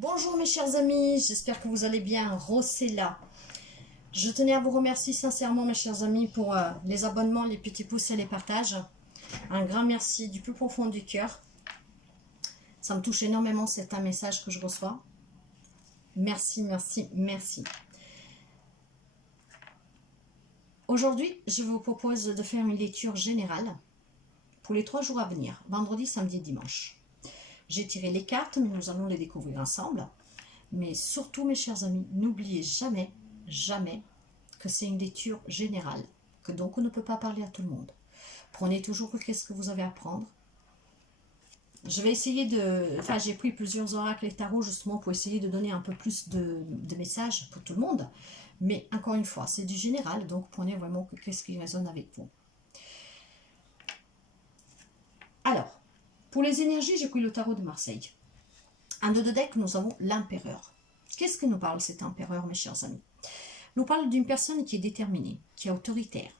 Bonjour mes chers amis, j'espère que vous allez bien. Rossella. Je tenais à vous remercier sincèrement mes chers amis pour les abonnements, les petits pouces et les partages. Un grand merci du plus profond du cœur. Ça me touche énormément, c'est un message que je reçois. Merci, merci, merci. Aujourd'hui, je vous propose de faire une lecture générale pour les 3 jours à venir, vendredi, samedi et dimanche. J'ai tiré les cartes, mais nous allons les découvrir ensemble. Mais surtout, mes chers amis, n'oubliez jamais, jamais que c'est une lecture générale, que donc on ne peut pas parler à tout le monde. Prenez toujours qu'est-ce que vous avez à prendre. Je vais essayer de... Enfin, j'ai pris plusieurs oracles et tarots justement pour essayer de donner un peu plus de messages pour tout le monde. Mais encore une fois, c'est du général, donc prenez vraiment qu'est-ce qui résonne avec vous. Alors, pour les énergies, j'ai pris le tarot de Marseille. En deux de deck, nous avons l'empereur. Qu'est-ce que nous parle cet empereur, mes chers amis? Nous parle d'une personne qui est déterminée, qui est autoritaire,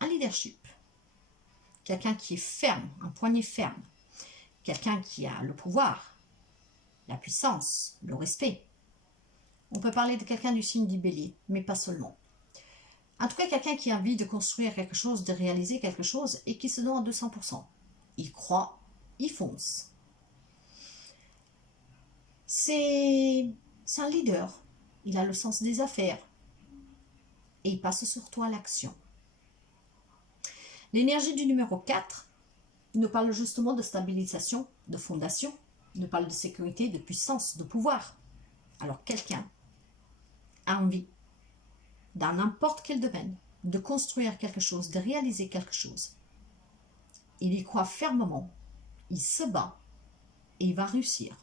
un leadership, quelqu'un qui est ferme, un poignet ferme, quelqu'un qui a le pouvoir, la puissance, le respect. On peut parler de quelqu'un du signe du bélier, mais pas seulement. En tout cas, quelqu'un qui a envie de construire quelque chose, de réaliser quelque chose et qui se donne à 200%. Il croit, il fonce. C'est un leader. Il a le sens des affaires. Et il passe surtout à l'action. L'énergie du numéro 4 nous parle justement de stabilisation, de fondation, nous parle de sécurité, de puissance, de pouvoir. Alors quelqu'un a envie, dans n'importe quel domaine, de construire quelque chose, de réaliser quelque chose. Il y croit fermement, il se bat et il va réussir.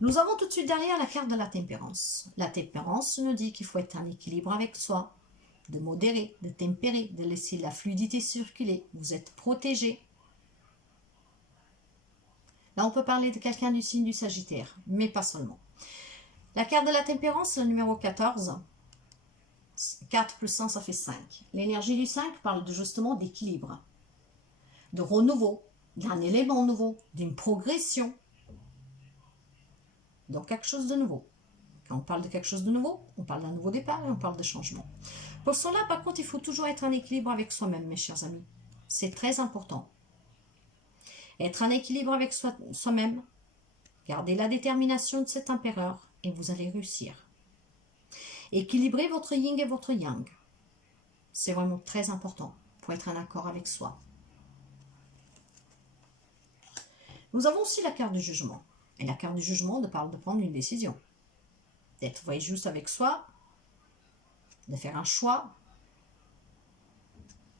Nous avons tout de suite derrière la carte de la tempérance. La tempérance nous dit qu'il faut être en équilibre avec soi, de modérer, de tempérer, de laisser la fluidité circuler. Vous êtes protégé. Là, on peut parler de quelqu'un du signe du Sagittaire, mais pas seulement. La carte de la tempérance, le numéro 14. 4 plus 100, ça fait 5. L'énergie du 5 parle justement d'équilibre, de renouveau, d'un élément nouveau, d'une progression. Donc quelque chose de nouveau. Quand on parle de quelque chose de nouveau, on parle d'un nouveau départ et on parle de changement. Pour cela, par contre, il faut toujours être en équilibre avec soi-même, mes chers amis. C'est très important. Être en équilibre avec soi-même, gardez la détermination de cet empereur et vous allez réussir. Équilibrez votre yin et votre yang. C'est vraiment très important pour être en accord avec soi. Nous avons aussi la carte du jugement. Et la carte du jugement nous parle de prendre une décision. D'être juste avec soi, de faire un choix.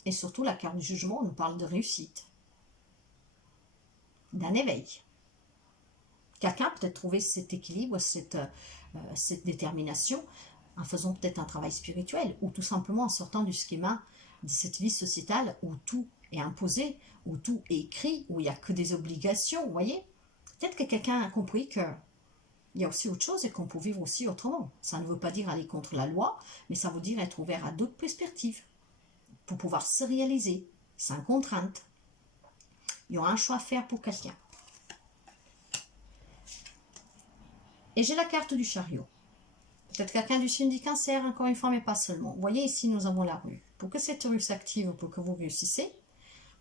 Et surtout, la carte du jugement nous parle de réussite, d'un éveil. Quelqu'un peut-être trouver cet équilibre, cette détermination en faisant peut-être un travail spirituel ou tout simplement en sortant du schéma de cette vie sociétale où tout est imposé, où tout est écrit, où il n'y a que des obligations, vous voyez. Peut-être que quelqu'un a compris qu'il y a aussi autre chose et qu'on peut vivre aussi autrement. Ça ne veut pas dire aller contre la loi, mais ça veut dire être ouvert à d'autres perspectives pour pouvoir se réaliser sans contrainte. Il y aura un choix à faire pour quelqu'un. Et j'ai la carte du chariot. Peut-être quelqu'un du signe du cancer, encore une fois, mais pas seulement. Vous voyez ici, nous avons la rue. Pour que cette rue s'active, pour que vous réussissez,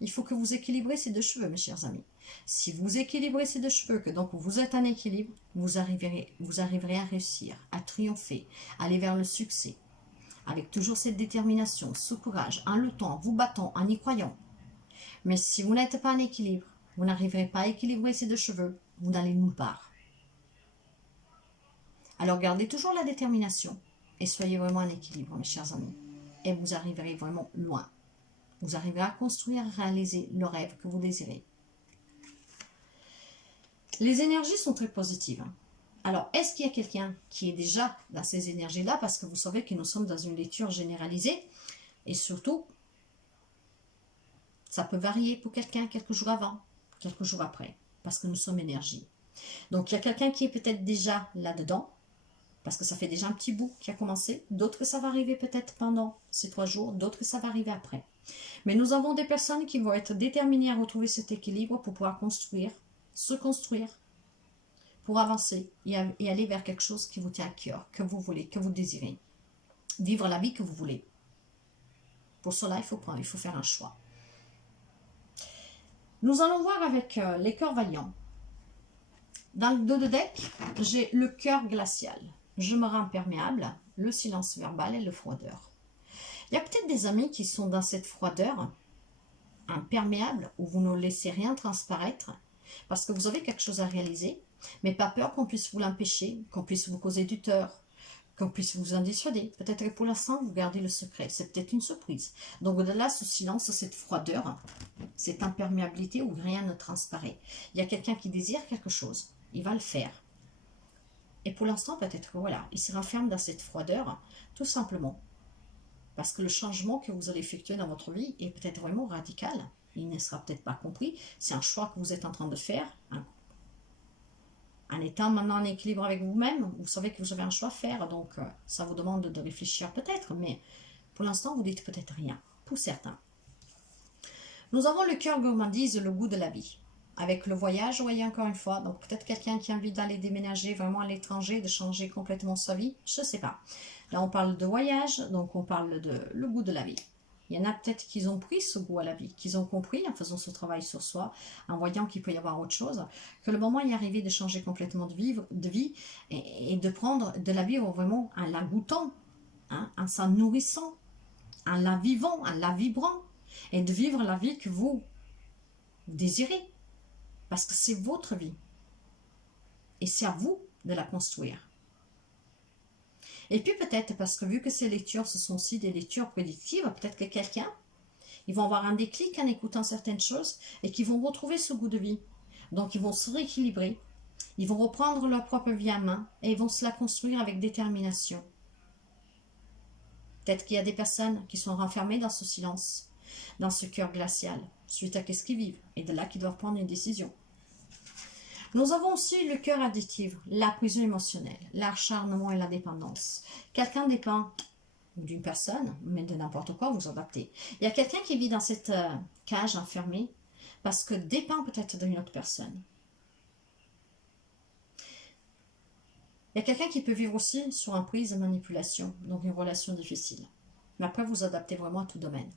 il faut que vous équilibrez ces deux cheveux, mes chers amis. Si vous équilibrez ces deux cheveux, que donc vous êtes en équilibre, vous arriverez à réussir, à triompher, à aller vers le succès. Avec toujours cette détermination, ce courage, en luttant, en vous battant, en y croyant. Mais si vous n'êtes pas en équilibre, vous n'arriverez pas à équilibrer ces deux cheveux, vous n'allez nulle part. Alors gardez toujours la détermination et soyez vraiment en équilibre, mes chers amis. Et vous arriverez vraiment loin. Vous arriverez à construire, à réaliser le rêve que vous désirez. Les énergies sont très positives. Alors, est-ce qu'il y a quelqu'un qui est déjà dans ces énergies-là? Parce que vous savez que nous sommes dans une lecture généralisée. Et surtout, ça peut varier pour quelqu'un quelques jours avant, quelques jours après. Parce que nous sommes énergie. Donc, il y a quelqu'un qui est peut-être déjà là-dedans. Parce que ça fait déjà un petit bout qui a commencé. D'autres que ça va arriver peut-être pendant ces 3 jours. D'autres que ça va arriver après. Mais nous avons des personnes qui vont être déterminées à retrouver cet équilibre pour pouvoir construire, se construire pour avancer et aller vers quelque chose qui vous tient à cœur, que vous voulez, que vous désirez. Vivre la vie que vous voulez. Pour cela, il faut faire un choix. Nous allons voir avec les cœurs vaillants. Dans le dos de deck, j'ai le cœur glacial. Je me rends perméable, le silence verbal et le froideur. Il y a peut-être des amis qui sont dans cette froideur imperméable où vous ne laissez rien transparaître parce que vous avez quelque chose à réaliser, mais pas peur qu'on puisse vous l'empêcher, qu'on puisse vous causer du tort, qu'on puisse vous en dissuader. Peut-être que pour l'instant, vous gardez le secret. C'est peut-être une surprise. Donc, au-delà de ce silence, cette froideur, cette imperméabilité où rien ne transparaît. Il y a quelqu'un qui désire quelque chose. Il va le faire. Et pour l'instant, peut-être que voilà, il se renferme dans cette froideur, tout simplement. Parce que le changement que vous allez effectuer dans votre vie est peut-être vraiment radical. Il ne sera peut-être pas compris. C'est un choix que vous êtes en train de faire. En étant maintenant en équilibre avec vous-même, vous savez que vous avez un choix à faire. Donc, ça vous demande de réfléchir peut-être. Mais pour l'instant, vous dites peut-être rien. Pour certains. Nous avons le cœur gourmandise, le goût de la vie. Avec le voyage, vous voyez encore une fois, donc peut-être quelqu'un qui a envie d'aller déménager vraiment à l'étranger, de changer complètement sa vie, je ne sais pas. Là, on parle de voyage, donc on parle de le goût de la vie. Il y en a peut-être qui ont pris ce goût à la vie, qu'ils ont compris en faisant ce travail sur soi, en voyant qu'il peut y avoir autre chose, que le moment est arrivé de changer complètement de vie et de prendre de la vie vraiment en la goûtant, hein, en s'en nourrissant, en la vivant, en la vibrant, et de vivre la vie que vous désirez. Parce que c'est votre vie. Et c'est à vous de la construire. Et puis peut-être, parce que vu que ces lectures, ce sont aussi des lectures prédictives, peut-être que quelqu'un, ils vont avoir un déclic en écoutant certaines choses et qu'ils vont retrouver ce goût de vie. Donc ils vont se rééquilibrer, ils vont reprendre leur propre vie en main et ils vont se la construire avec détermination. Peut-être qu'il y a des personnes qui sont renfermées dans ce silence, dans ce cœur glacial, suite à ce qu'ils vivent, et de là qu'ils doivent prendre une décision. Nous avons aussi le cœur addictif, la prison émotionnelle, l'acharnement et la dépendance. Quelqu'un dépend d'une personne, mais de n'importe quoi, vous adaptez. Il y a quelqu'un qui vit dans cette cage enfermée parce que dépend peut-être d'une autre personne. Il y a quelqu'un qui peut vivre aussi sur une prise de manipulation, donc une relation difficile. Mais après, vous adaptez vraiment à tout domaine.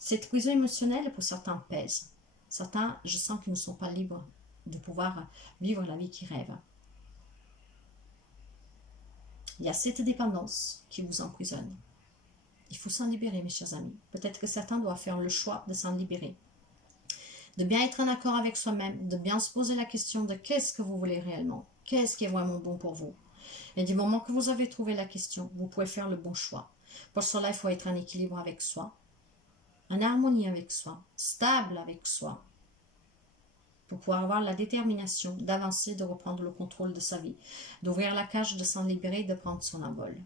Cette prison émotionnelle, pour certains, pèse. Certains, je sens qu'ils ne sont pas libres de pouvoir vivre la vie qu'ils rêvent. Il y a cette dépendance qui vous emprisonne. Il faut s'en libérer, mes chers amis. Peut-être que certains doivent faire le choix de s'en libérer. De bien être en accord avec soi-même, de bien se poser la question de qu'est-ce que vous voulez réellement, qu'est-ce qui est vraiment bon pour vous. Et du moment que vous avez trouvé la question, vous pouvez faire le bon choix. Pour cela, il faut être en équilibre avec soi, en harmonie avec soi, stable avec soi, pour pouvoir avoir la détermination d'avancer, de reprendre le contrôle de sa vie, d'ouvrir la cage, de s'en libérer, de prendre son envol.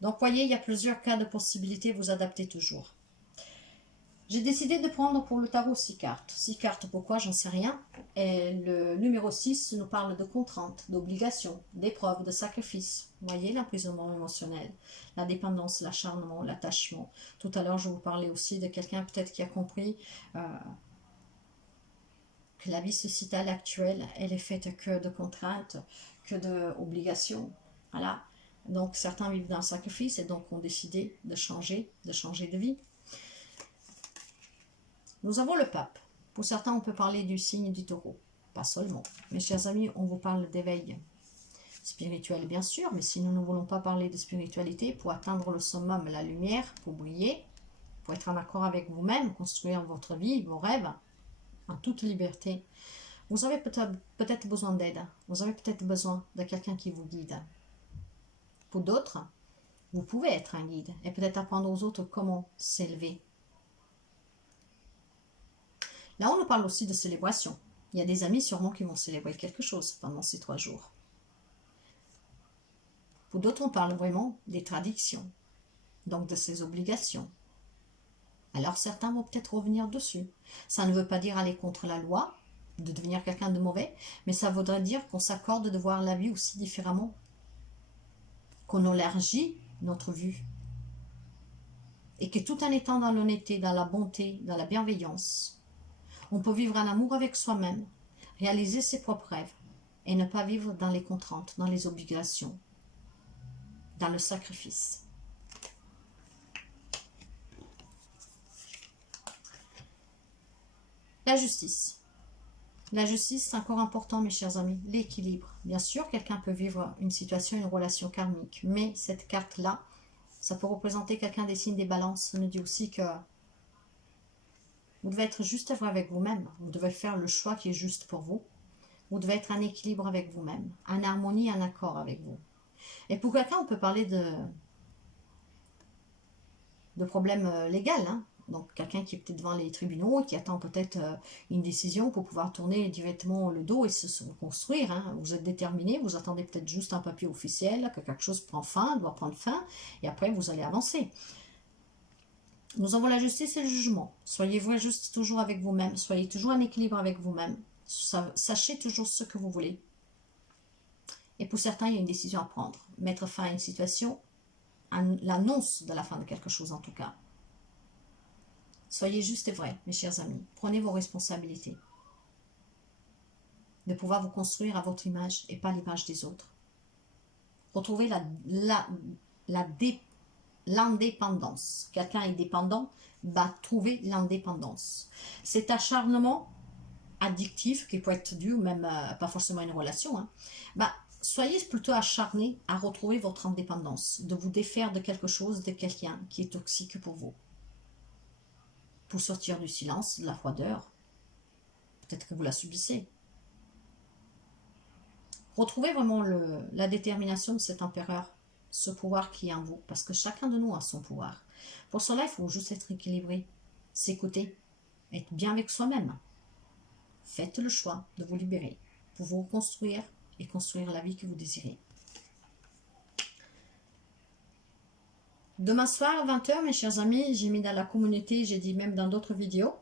Donc, voyez, il y a plusieurs cas de possibilités, vous adaptez toujours. J'ai décidé de prendre pour le tarot 6 cartes. 6 cartes, pourquoi? J'en sais rien. Et le numéro 6 nous parle de contraintes, d'obligations, d'épreuves, de sacrifices. Vous voyez, l'emprisonnement émotionnel, la dépendance, l'acharnement, l'attachement. Tout à l'heure, je vous parlais aussi de quelqu'un peut-être qui a compris que la vie sociétale actuelle, elle est faite que de contraintes, que d'obligations. Voilà. Donc, certains vivent dans le sacrifice et donc ont décidé de changer de vie. Nous avons le pape. Pour certains, on peut parler du signe du taureau. Pas seulement. Mes chers amis, on vous parle d'éveil spirituel, bien sûr, mais si nous ne voulons pas parler de spiritualité, pour atteindre le summum, la lumière, pour briller, pour être en accord avec vous-même, construire votre vie, vos rêves, en toute liberté, vous avez peut-être besoin d'aide. Vous avez peut-être besoin de quelqu'un qui vous guide. Pour d'autres, vous pouvez être un guide et peut-être apprendre aux autres comment s'élever. Là, on nous parle aussi de célébration. Il y a des amis sûrement qui vont célébrer quelque chose pendant ces 3 jours. Pour d'autres, on parle vraiment des traditions, donc de ses obligations. Alors certains vont peut-être revenir dessus. Ça ne veut pas dire aller contre la loi, de devenir quelqu'un de mauvais, mais ça voudrait dire qu'on s'accorde de voir la vie aussi différemment, qu'on élargit notre vue. Et que tout en étant dans l'honnêteté, dans la bonté, dans la bienveillance, On peut vivre un amour avec soi-même, réaliser ses propres rêves et ne pas vivre dans les contraintes, dans les obligations, dans le sacrifice. La justice. La justice, c'est encore important, mes chers amis. L'équilibre. Bien sûr, quelqu'un peut vivre une situation, une relation karmique, mais cette carte-là, ça peut représenter quelqu'un des signes des balances. Ça nous dit aussi que vous devez être juste avec vous-même. Vous devez faire le choix qui est juste pour vous. Vous devez être en équilibre avec vous-même, en harmonie, en accord avec vous. Et pour quelqu'un, on peut parler de problèmes légaux, hein. Donc quelqu'un qui est peut-être devant les tribunaux, qui attend peut-être une décision pour pouvoir tourner directement le dos et se reconstruire. Hein. Vous êtes déterminé, vous attendez peut-être juste un papier officiel, que quelque chose prend fin, doit prendre fin, et après vous allez avancer. Nous avons la justice et le jugement. Soyez-vous juste toujours avec vous-même, soyez toujours en équilibre avec vous-même. Sachez toujours ce que vous voulez. Et pour certains, il y a une décision à prendre. Mettre fin à une situation, l'annonce de la fin de quelque chose en tout cas. Soyez juste et vrai, mes chers amis. Prenez vos responsabilités. De pouvoir vous construire à votre image et pas l'image des autres. Retrouvez l'indépendance. Quelqu'un est dépendant, va trouver l'indépendance. Cet acharnement addictif qui peut être dû, ou même pas forcément une relation, hein, soyez plutôt acharné à retrouver votre indépendance, de vous défaire de quelque chose, de quelqu'un qui est toxique pour vous. Pour sortir du silence, de la froideur. Peut-être que vous la subissez. Retrouvez vraiment la détermination de cet empereur, ce pouvoir qui est en vous, parce que chacun de nous a son pouvoir. Pour cela, il faut juste être équilibré, s'écouter, être bien avec soi-même. Faites le choix de vous libérer pour vous reconstruire et construire la vie que vous désirez. Demain soir, à 20 h, mes chers amis, j'ai mis dans la communauté, j'ai dit même dans d'autres vidéos,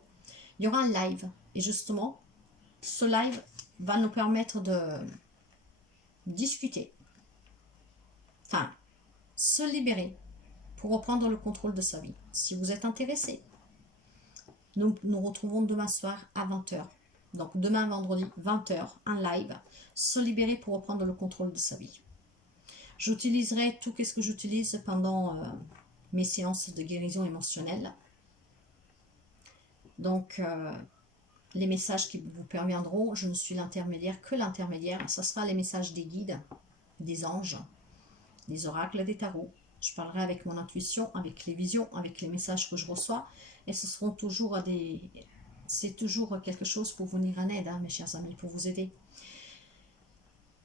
il y aura un live. Et justement, ce live va nous permettre de discuter. Enfin, se libérer pour reprendre le contrôle de sa vie. Si vous êtes intéressé, nous nous retrouvons demain soir à 20 h. Donc demain vendredi, 20 h, un live. Se libérer pour reprendre le contrôle de sa vie. J'utiliserai tout ce que j'utilise pendant mes séances de guérison émotionnelle. Donc, les messages qui vous perviendront, je ne suis l'intermédiaire que l'intermédiaire. Ce sera les messages des guides, des anges, des oracles, des tarots. Je parlerai avec mon intuition, avec les visions, avec les messages que je reçois. Et ce seront toujours c'est toujours quelque chose pour venir en aide, hein, mes chers amis, pour vous aider.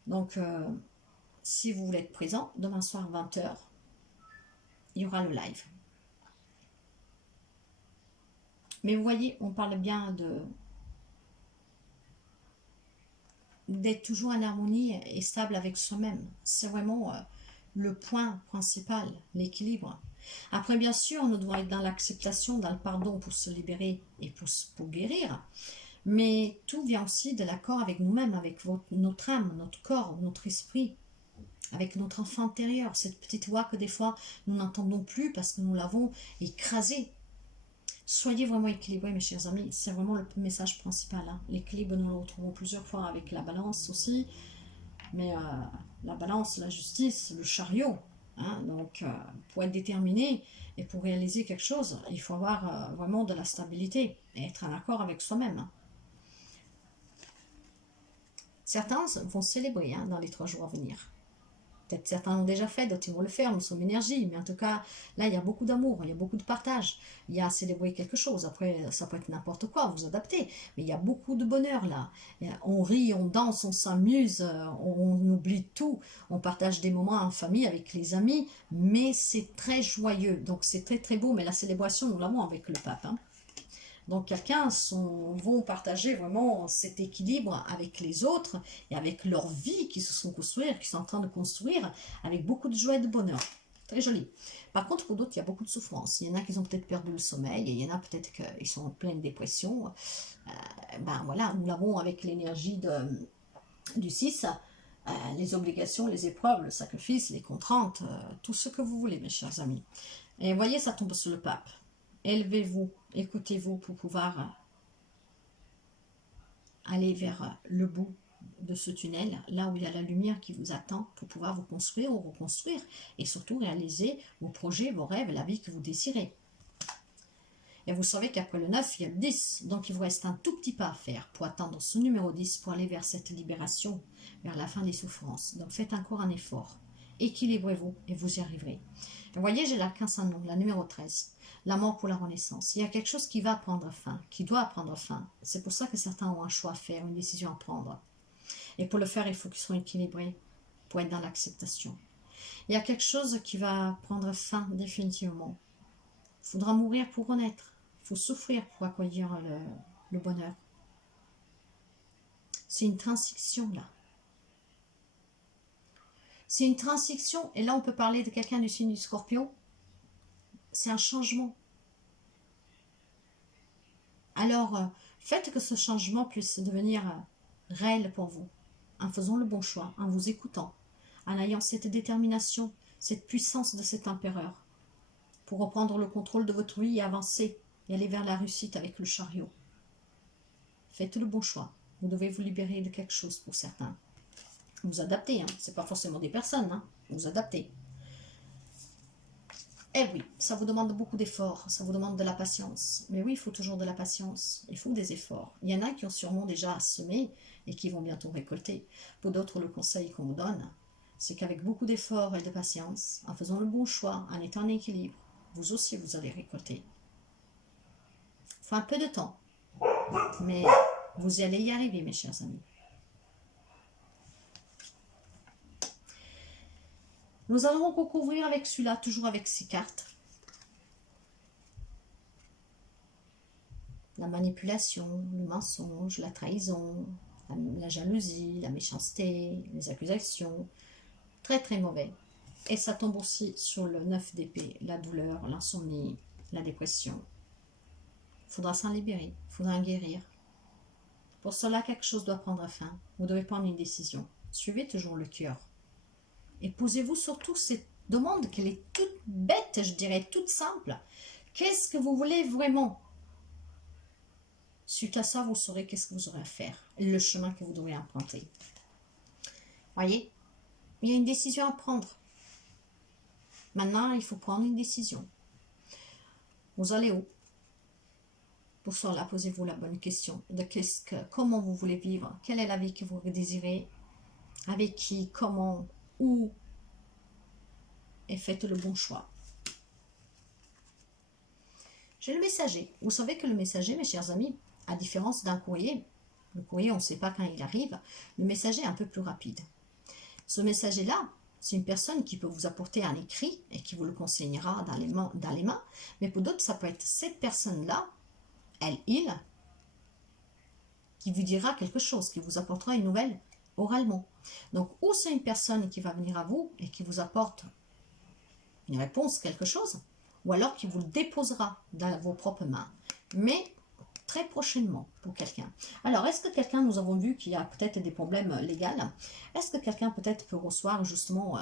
Donc, si vous voulez être présent, demain soir 20 h, il y aura le live. Mais vous voyez, on parle bien d'être toujours en harmonie et stable avec soi-même. C'est vraiment le point principal, l'équilibre. Après, bien sûr, nous devons être dans l'acceptation, dans le pardon pour se libérer et pour guérir. Mais tout vient aussi de l'accord avec nous-mêmes, avec notre âme, notre corps, notre esprit, avec notre enfant intérieur, cette petite voix que des fois nous n'entendons plus parce que nous l'avons écrasée. Soyez vraiment équilibrés, mes chers amis, c'est vraiment le message principal. Hein. L'équilibre, nous le retrouvons plusieurs fois avec la balance aussi, mais la balance, la justice, le chariot. Hein. Donc, pour être déterminé et pour réaliser quelque chose, il faut avoir vraiment de la stabilité et être en accord avec soi-même. Hein. Certains vont célébrer dans les 3 jours à venir. Peut-être certains l'ont déjà fait, d'autres vont le faire, nous sommes énergie. Mais en tout cas, là, il y a beaucoup d'amour, il y a beaucoup de partage. Il y a à célébrer quelque chose. Après, ça peut être n'importe quoi, vous adaptez. Mais il y a beaucoup de bonheur là. On rit, on danse, on s'amuse, on oublie tout. On partage des moments en famille avec les amis. Mais c'est très joyeux. Donc c'est très très beau. Mais la célébration, nous l'avons avec le pape. Hein. Donc quelqu'un vont partager vraiment cet équilibre avec les autres et avec leur vie qui se sont construites, qui sont en train de construire avec beaucoup de joie et de bonheur. Très joli. Par contre, pour d'autres, il y a beaucoup de souffrance. Il y en a qui ont peut-être perdu le sommeil et il y en a peut-être qui sont en pleine dépression. Voilà, nous l'avons avec l'énergie du 6, les obligations, les épreuves, le sacrifice, les contraintes, tout ce que vous voulez, mes chers amis. Et voyez, ça tombe sur le pape. Élevez-vous, écoutez-vous pour pouvoir aller vers le bout de ce tunnel, là où il y a la lumière qui vous attend pour pouvoir vous construire ou reconstruire et surtout réaliser vos projets, vos rêves, la vie que vous désirez. Et vous savez qu'après le 9, il y a le 10, donc il vous reste un tout petit pas à faire pour atteindre ce numéro 10, pour aller vers cette libération, vers la fin des souffrances. Donc faites encore un effort, équilibrez-vous et vous y arriverez. Vous voyez, j'ai l'arcane sans nom, la numéro 13, la mort pour la renaissance. Il y a quelque chose qui va prendre fin, qui doit prendre fin. C'est pour ça que certains ont un choix à faire, une décision à prendre. Et pour le faire, il faut qu'ils soient équilibrés, pour être dans l'acceptation. Il y a quelque chose qui va prendre fin définitivement. Il faudra mourir pour renaître. Il faut souffrir pour accueillir le bonheur. C'est une transition là. C'est une transition, et là on peut parler de quelqu'un du signe du Scorpion. C'est un changement. Alors, faites que ce changement puisse devenir réel pour vous, en faisant le bon choix, en vous écoutant, en ayant cette détermination, cette puissance de cet empereur, pour reprendre le contrôle de votre vie et avancer, et aller vers la réussite avec le chariot. Faites le bon choix. Vous devez vous libérer de quelque chose pour certains. Vous adaptez, hein. Ce n'est pas forcément des personnes, hein. Vous adaptez. Eh oui, ça vous demande beaucoup d'efforts, ça vous demande de la patience. Mais oui, il faut toujours de la patience, il faut des efforts. Il y en a qui ont sûrement déjà semé et qui vont bientôt récolter. Pour d'autres, le conseil qu'on vous donne, c'est qu'avec beaucoup d'efforts et de patience, en faisant le bon choix, en étant en équilibre, vous aussi vous allez récolter. Il faut un peu de temps, mais vous allez y arriver, mes chers amis. Nous allons recouvrir avec celui-là, toujours avec ces cartes. La manipulation, le mensonge, la trahison, la jalousie, la méchanceté, les accusations. Très très mauvais. Et ça tombe aussi sur le 9 d'épée, la douleur, l'insomnie, la dépression. Il faudra s'en libérer, il faudra en guérir. Pour cela, quelque chose doit prendre fin. Vous devez prendre une décision. Suivez toujours le cœur. Et posez-vous surtout cette demande, qu'elle est toute bête, je dirais, toute simple. Qu'est-ce que vous voulez vraiment? Suite à ça, vous saurez qu'est-ce que vous aurez à faire, et le chemin que vous devrez emprunter. Voyez, il y a une décision à prendre. Maintenant, il faut prendre une décision. Vous allez où? Pour cela, posez-vous la bonne question de comment vous voulez vivre, quelle est la vie que vous désirez, avec qui, comment, où, et faites le bon choix. J'ai le messager. Vous savez que le messager, mes chers amis, à différence d'un courrier, le courrier, on ne sait pas quand il arrive, le messager est un peu plus rapide. Ce messager-là, c'est une personne qui peut vous apporter un écrit et qui vous le conseillera dans les mains, mais pour d'autres, ça peut être cette personne-là, il, qui vous dira quelque chose, qui vous apportera une nouvelle oralement. Donc, ou c'est une personne qui va venir à vous et qui vous apporte une réponse, quelque chose, ou alors qui vous le déposera dans vos propres mains. Mais très prochainement pour quelqu'un. Alors, est-ce que quelqu'un, nous avons vu qu'il y a peut-être des problèmes légaux, est-ce que quelqu'un peut-être peut recevoir justement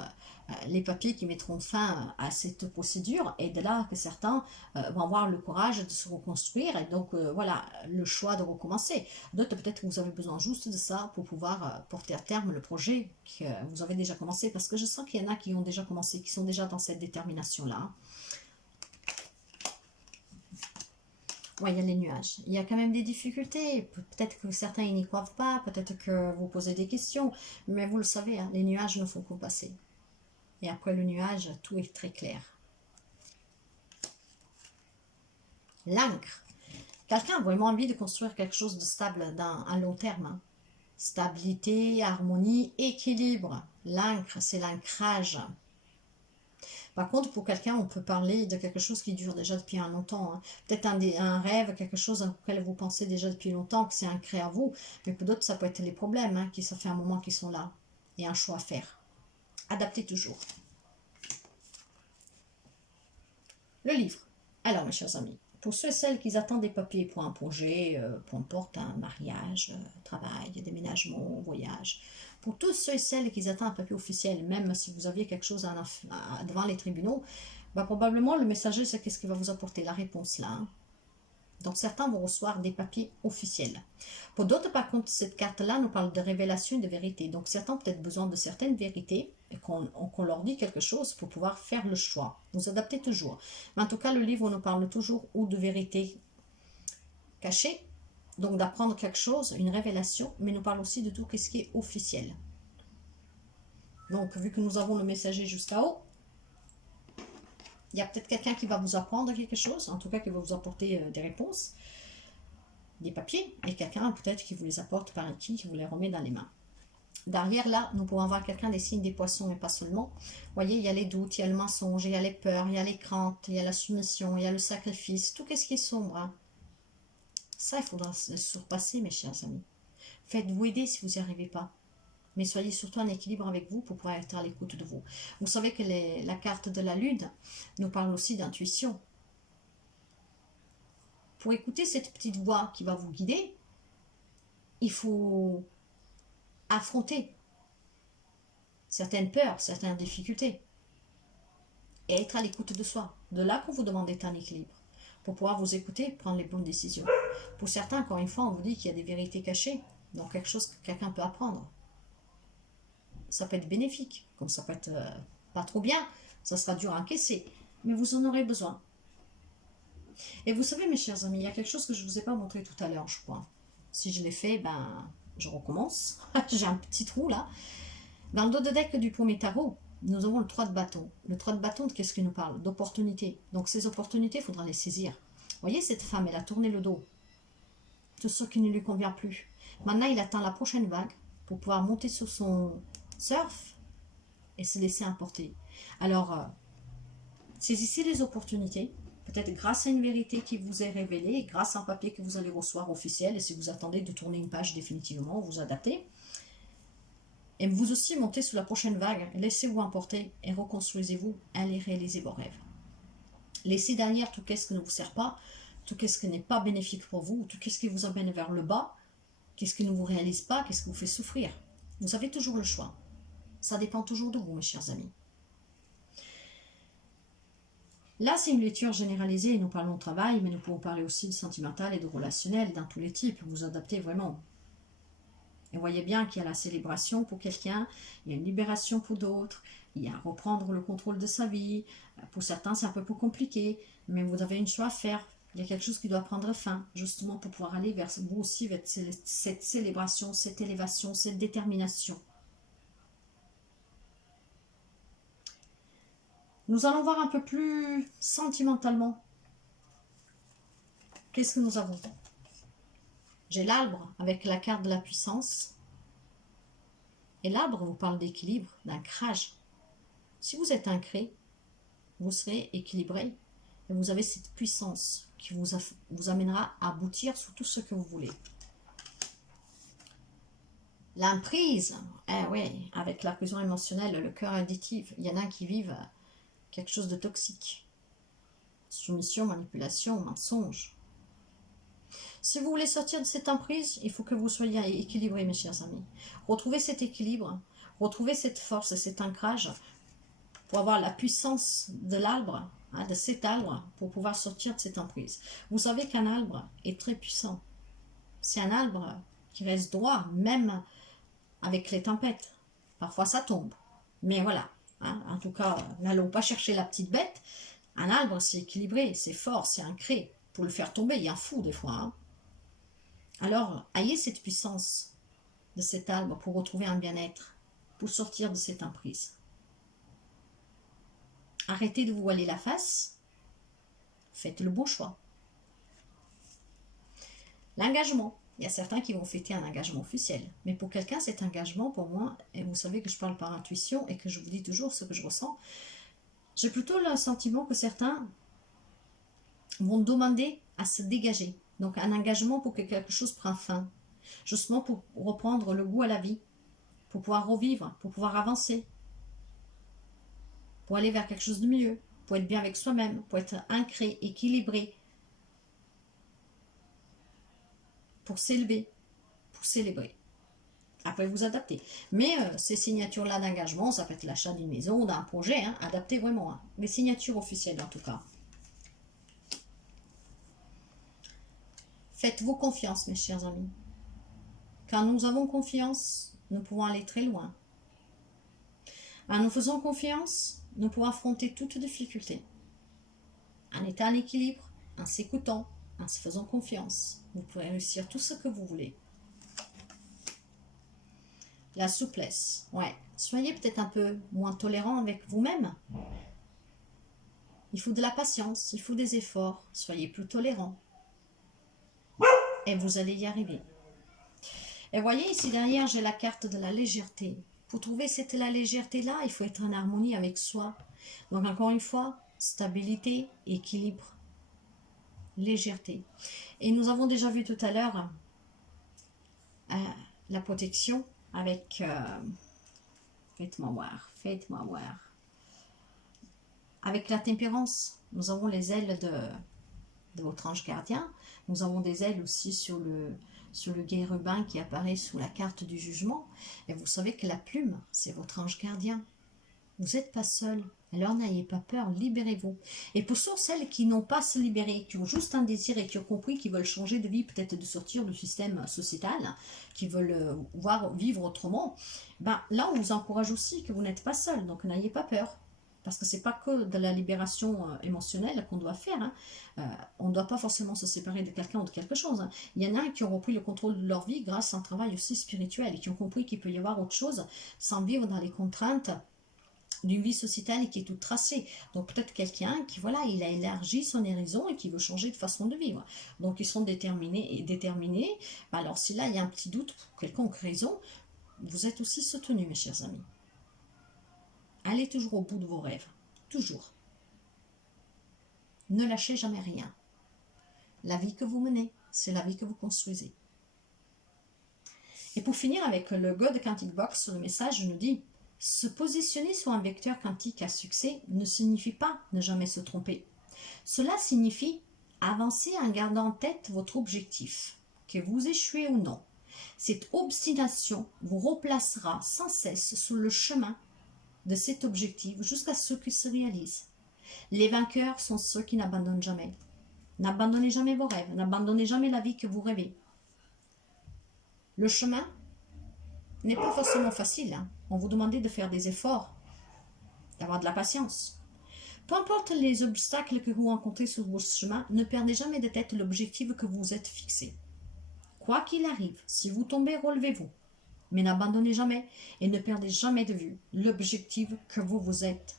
les papiers qui mettront fin à cette procédure, et de là que certains vont avoir le courage de se reconstruire, et donc voilà, le choix de recommencer. D'autres, peut-être que vous avez besoin juste de ça pour pouvoir porter à terme le projet que vous avez déjà commencé, parce que je sens qu'il y en a qui ont déjà commencé, qui sont déjà dans cette détermination-là. Oui, il y a les nuages. Il y a quand même des difficultés. Peut-être que certains n'y croient pas, peut-être que vous posez des questions, mais vous le savez, hein, les nuages ne font que passer. Et après le nuage, tout est très clair. L'encre. Quelqu'un a vraiment envie de construire quelque chose de stable à long terme. Hein. Stabilité, harmonie, équilibre. L'encre, c'est l'ancrage. Par contre, pour quelqu'un, on peut parler de quelque chose qui dure déjà depuis un longtemps. Hein. Peut-être un rêve, quelque chose auquel vous pensez déjà depuis longtemps, que c'est ancré à vous. Mais pour d'autres, ça peut être les problèmes, hein, qui ça fait un moment qu'ils sont là. Et un choix à faire. Adaptez toujours. Le livre. Alors, mes chers amis, pour ceux et celles qui attendent des papiers pour un projet, peu importe, un mariage, travail, déménagement, voyage, pour tous ceux et celles qui attendent un papier officiel, même si vous aviez quelque chose devant les tribunaux, bah, probablement le messager, c'est qu'est-ce qu'il va vous apporter, la réponse là. Hein. Donc certains vont recevoir des papiers officiels. Pour d'autres, par contre, cette carte-là nous parle de révélation et de vérité. Donc certains ont peut-être besoin de certaines vérités et qu'on leur dit quelque chose pour pouvoir faire le choix. Vous adaptez toujours. Mais en tout cas, le livre nous parle toujours ou de vérité cachée, donc d'apprendre quelque chose, une révélation, mais nous parle aussi de tout ce qui est officiel. Donc vu que nous avons le messager jusqu'à haut, il y a peut-être quelqu'un qui va vous apprendre quelque chose, en tout cas qui va vous apporter des réponses, des papiers, et quelqu'un peut-être qui vous les apporte par écrit, qui vous les remet dans les mains. Derrière là, nous pouvons avoir quelqu'un des signes des poissons, mais pas seulement. Vous voyez, il y a les doutes, il y a le mensonge, il y a les peurs, il y a les craintes, il y a la soumission, il y a le sacrifice, tout ce qui est sombre. Hein. Ça, il faudra se surpasser, mes chers amis. Faites-vous aider si vous n'y arrivez pas. Mais soyez surtout en équilibre avec vous pour pouvoir être à l'écoute de vous. Vous savez que la carte de la lune nous parle aussi d'intuition. Pour écouter cette petite voix qui va vous guider, il faut affronter certaines peurs, certaines difficultés et être à l'écoute de soi. De là qu'on vous demande d'être en équilibre pour pouvoir vous écouter, prendre les bonnes décisions. Pour certains, encore une fois, on vous dit qu'il y a des vérités cachées, donc quelque chose que quelqu'un peut apprendre. Ça peut être bénéfique, comme ça peut être pas trop bien, ça sera dur à encaisser, mais vous en aurez besoin. Et vous savez, mes chers amis, il y a quelque chose que je ne vous ai pas montré tout à l'heure, je crois. Si je l'ai fait, je recommence. J'ai un petit trou là. Dans le dos de deck du premier tarot, nous avons le 3 de bâton. Le 3 de bâton, qu'est-ce qu'il nous parle? D'opportunités. Donc ces opportunités, il faudra les saisir. Vous voyez, cette femme, elle a tourné le dos. Tout ce qui ne lui convient plus. Maintenant, il attend la prochaine vague pour pouvoir monter sur son surf et se laisser emporter. Alors, saisissez les opportunités, peut-être grâce à une vérité qui vous est révélée, grâce à un papier que vous allez recevoir officiel, et si vous attendez de tourner une page définitivement, vous adaptez. Et vous aussi montez sur la prochaine vague, laissez-vous emporter et reconstruisez-vous, allez réaliser vos rêves. Laissez derrière tout ce qui ne vous sert pas, tout ce qui n'est pas bénéfique pour vous, tout ce qui vous amène vers le bas, qu'est-ce qui ne vous réalise pas, qu'est-ce qui vous fait souffrir. Vous avez toujours le choix. Ça dépend toujours de vous, mes chers amis. Là, c'est une lecture généralisée. Nous parlons de travail, mais nous pouvons parler aussi de sentimental et de relationnel dans tous les types. Vous adaptez vraiment. Et voyez bien qu'il y a la célébration pour quelqu'un, il y a une libération pour d'autres, il y a reprendre le contrôle de sa vie. Pour certains, c'est un peu plus compliqué, mais vous avez une choix à faire. Il y a quelque chose qui doit prendre fin, justement pour pouvoir aller vers vous aussi, vers cette célébration, cette élévation, cette détermination. Nous allons voir un peu plus sentimentalement. Qu'est-ce que nous avons? J'ai l'arbre avec la carte de la puissance. Et l'arbre vous parle d'équilibre, d'ancrage. Si vous êtes ancré, vous serez équilibré. Et vous avez cette puissance qui vous amènera à aboutir sur tout ce que vous voulez. L'emprise, oui, avec la prison émotionnelle, le cœur additif, il y en a qui vivent quelque chose de toxique. Soumission, manipulation, mensonge. Si vous voulez sortir de cette emprise, il faut que vous soyez équilibré, mes chers amis. Retrouvez cet équilibre, retrouvez cette force et cet ancrage pour avoir la puissance de l'arbre, de cet arbre, pour pouvoir sortir de cette emprise. Vous savez qu'un arbre est très puissant. C'est un arbre qui reste droit, même avec les tempêtes. Parfois ça tombe, mais voilà. En tout cas, n'allons pas chercher la petite bête. Un arbre, c'est équilibré, c'est fort, c'est ancré. Pour le faire tomber, il y a un fou des fois. Alors, ayez cette puissance de cet arbre pour retrouver un bien-être, pour sortir de cette emprise. Arrêtez de vous voiler la face. Faites le bon choix. L'engagement. Il y a certains qui vont fêter un engagement officiel. Mais pour quelqu'un, cet engagement, pour moi, et vous savez que je parle par intuition et que je vous dis toujours ce que je ressens, j'ai plutôt le sentiment que certains vont demander à se dégager. Donc un engagement pour que quelque chose prenne fin. Justement pour reprendre le goût à la vie. Pour pouvoir revivre, pour pouvoir avancer. Pour aller vers quelque chose de mieux. Pour être bien avec soi-même. Pour être ancré, équilibré. Pour s'élever, pour célébrer. Après, vous adaptez. Mais ces signatures-là d'engagement, ça peut être l'achat d'une maison, d'un projet, adaptez vraiment. Les signatures officielles, en tout cas. Faites-vous confiance, mes chers amis. Quand nous avons confiance, nous pouvons aller très loin. En nous faisant confiance, nous pouvons affronter toute difficulté. En étant en équilibre, en s'écoutant, en se faisant confiance, vous pourrez réussir tout ce que vous voulez. La souplesse, ouais. Soyez peut-être un peu moins tolérant avec vous-même. Il faut de la patience, il faut des efforts. Soyez plus tolérant. Et vous allez y arriver. Et voyez, ici derrière, j'ai la carte de la légèreté. Pour trouver la légèreté-là, il faut être en harmonie avec soi. Donc encore une fois, stabilité, équilibre, légèreté. Et nous avons déjà vu tout à l'heure la protection avec... faites-moi voir. Avec la tempérance, nous avons les ailes de votre ange gardien. Nous avons des ailes aussi sur le guet-rubin qui apparaît sous la carte du jugement. Et vous savez que la plume, c'est votre ange gardien. Vous n'êtes pas seul. Alors n'ayez pas peur, libérez-vous. Et pour celles qui n'ont pas se libérer, qui ont juste un désir et qui ont compris qu'ils veulent changer de vie, peut-être de sortir du système sociétal, qui veulent vivre autrement, ben, là on vous encourage aussi que vous n'êtes pas seul. Donc n'ayez pas peur. Parce que ce n'est pas que de la libération émotionnelle qu'on doit faire. Hein. On ne doit pas forcément se séparer de quelqu'un ou de quelque chose. Hein. Il y en a qui ont repris le contrôle de leur vie grâce à un travail aussi spirituel et qui ont compris qu'il peut y avoir autre chose sans vivre dans les contraintes d'une vie sociétale et qui est toute tracée. Donc peut-être quelqu'un qui, voilà, il a élargi son horizon et qui veut changer de façon de vivre. Donc ils sont déterminés. Alors si là il y a un petit doute pour quelconque raison, vous êtes aussi soutenu, mes chers amis. Allez toujours au bout de vos rêves. Toujours. Ne lâchez jamais rien. La vie que vous menez, c'est la vie que vous construisez. Et pour finir avec le God Quantic Box, le message nous dit: se positionner sur un vecteur quantique à succès ne signifie pas ne jamais se tromper. Cela signifie avancer en gardant en tête votre objectif, que vous échouez ou non. Cette obstination vous replacera sans cesse sur le chemin de cet objectif jusqu'à ce qu'il se réalise. Les vainqueurs sont ceux qui n'abandonnent jamais. N'abandonnez jamais vos rêves, n'abandonnez jamais la vie que vous rêvez. Le chemin n'est pas forcément facile. Hein. On vous demande de faire des efforts, d'avoir de la patience. Peu importe les obstacles que vous rencontrez sur votre chemin, ne perdez jamais de tête l'objectif que vous êtes fixé. Quoi qu'il arrive, si vous tombez, relevez-vous. Mais n'abandonnez jamais et ne perdez jamais de vue l'objectif que vous vous êtes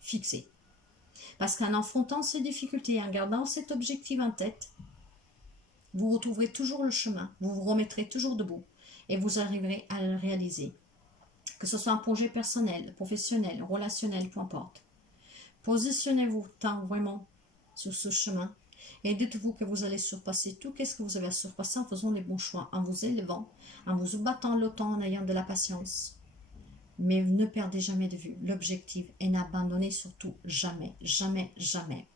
fixé. Parce qu'en affrontant ces difficultés, en gardant cet objectif en tête, vous retrouverez toujours le chemin, vous vous remettrez toujours debout et vous arriverez à le réaliser. Que ce soit un projet personnel, professionnel, relationnel, peu importe. Positionnez-vous vraiment sur ce chemin et dites-vous que vous allez surpasser tout ce que vous avez à surpasser en faisant les bons choix, en vous élevant, en vous battant le temps, en ayant de la patience. Mais ne perdez jamais de vue l'objectif et n'abandonnez surtout jamais, jamais, jamais.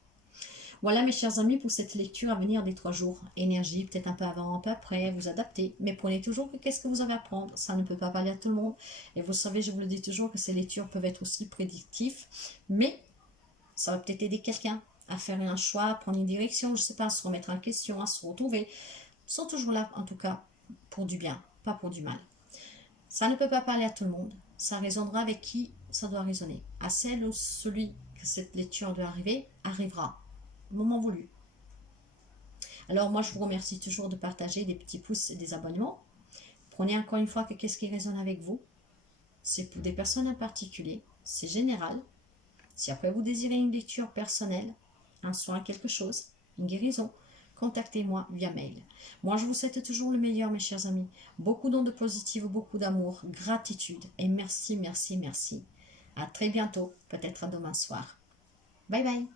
Voilà mes chers amis pour cette lecture à venir des 3 jours. Énergie, peut-être un peu avant, un peu après, vous adaptez. Mais prenez toujours qu'est-ce que vous avez à prendre. Ça ne peut pas parler à tout le monde. Et vous savez, je vous le dis toujours que ces lectures peuvent être aussi prédictives. Mais ça va peut-être aider quelqu'un à faire un choix, à prendre une direction, je ne sais pas, à se remettre en question, à se retrouver. Ils sont toujours là, en tout cas, pour du bien, pas pour du mal. Ça ne peut pas parler à tout le monde. Ça résonnera avec qui ça doit résonner. À celle ou celui que cette lecture doit arriver, arrivera. Au moment voulu. Alors moi, je vous remercie toujours de partager des petits pouces et des abonnements. Prenez encore une fois que qu'est-ce qui résonne avec vous. C'est pour des personnes en particulier. C'est général. Si après vous désirez une lecture personnelle, un soin, quelque chose, une guérison, contactez-moi via mail. Moi, je vous souhaite toujours le meilleur, mes chers amis. Beaucoup d'ondes positives, beaucoup d'amour, gratitude et merci, merci, merci. À très bientôt, peut-être à demain soir. Bye bye.